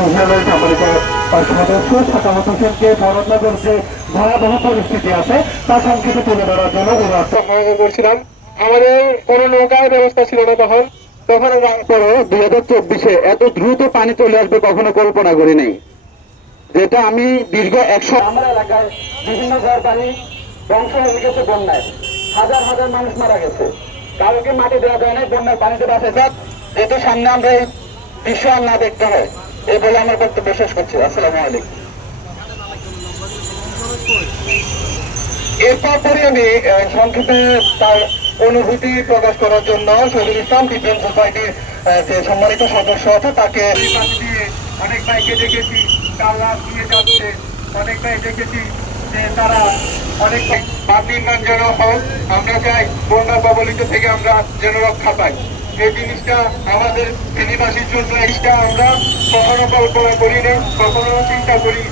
ইউনিয়নের সম্মানিত সদস্য সাকামত হোসেনকে ধরণনগর যে ভয়াবহ পরিস্থিতি আছে তা সংক্ষেপে তুলে ধরার জন্য অনুরোধ। করছিলাম আমাদের কোনো নৌকার ব্যবস্থা ছিল না তখন। তখন আমরা দুই হাজার চব্বিশে এত দ্রুত পানি চলে আসবে কখনো কল্পনা করি নাই। যেটা আমি দীর্ঘ একশো আমরা এলাকায় বিভিন্ন ঘর বাড়ি ধ্বংস হয়ে গেছে বন্যায়। হাজার হাজার মানুষ মারা গেছে। কাউকে মাটি দেওয়া যায় না বন্যার পানিতে বাঁচে যাক যেহেতু সামনে আমরা এই দৃশ্য আর না দেখতে হয়। এই বলে আমার বক্তব্য শেষ করছি। আসসালামু আলাইকুম। এরপর পরে আমি সংক্ষেপে তার অনুভূতি প্রকাশ করার জন্য শহীদুল ইসলাম ডিফেন্স সোসাইটির যে সম্মানিত সদস্য আছে, তাকে অনেক ভাইকে দেখেছি, তারা দিয়ে যাচ্ছে। অনেক ভাই দেখেছি যে তারা অনেক বাদ নির্মাণ যেন হোক, আমরা চাই বন্যা কবলিত থেকে আমরা যেন রক্ষা পাই। এই জিনিসটা আমাদের ফেনীবাসীর জন্য এইটা আমরা কখনো কল্পনা করিনি কখনো চিন্তা করি।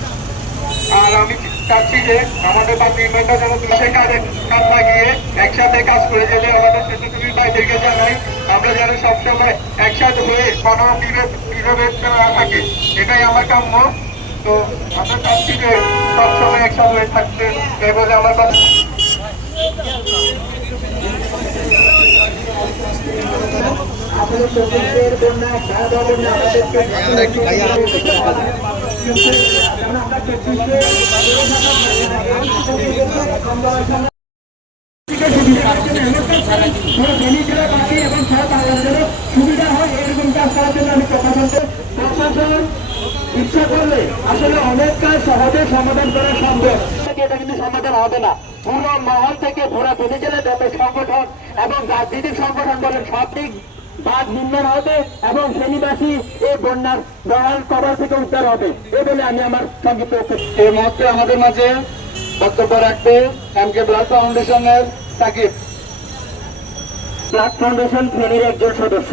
আর আমি চাচ্ছি যে আমাদের বা নির্মাণটা যেন সে কাজে কাজ লাগিয়ে একসাথে কাজ করে যেতে আমাদের স্বেচ্ছাসেবী ভাইদেরকে জানাই। আমরা যেন সবসময় একসাথে হয়ে কোনো না থাকে। এটাই আমার কাম্য। তো আমরা চাচ্ছি যে সবসময় একসাথে হয়ে থাকতে। এই বলে আমার কথা আসলে চব্বিশের বন্যা ভয়াবহ বন্যা আমাদেরকে সুবিধা হয় এরকম কাজ করার জন্য আমি প্রশাসনকে প্রশাসন ইচ্ছা করলে আসলে অনেক কাজ সহজে সমাধান করা সম্ভব এটা কিন্তু সমাধান হবে না পুরো মহল থেকে পুরো যত সংগঠন এবং রাজনৈতিক সংগঠন বলেন সব দিক বাদ নির্মাণ হবে এবং ফেনীবাসী এই বন্যার মহল কবর থেকে উদ্ধার হবে। এই বলে আমি আমার সংক্ষিপ্ত এই মুহূর্তে আমাদের মাঝে বক্তব্য রাখবে এম কে ব্লাড ফাউন্ডেশনের সাকিব। ব্লাড ফাউন্ডেশন ফেনীর একজন সদস্য।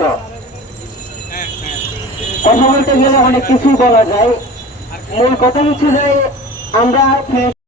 কথা বলতে গেলে অনেক কিছুই বলা যায়। মূল কথা হচ্ছে যে আমরা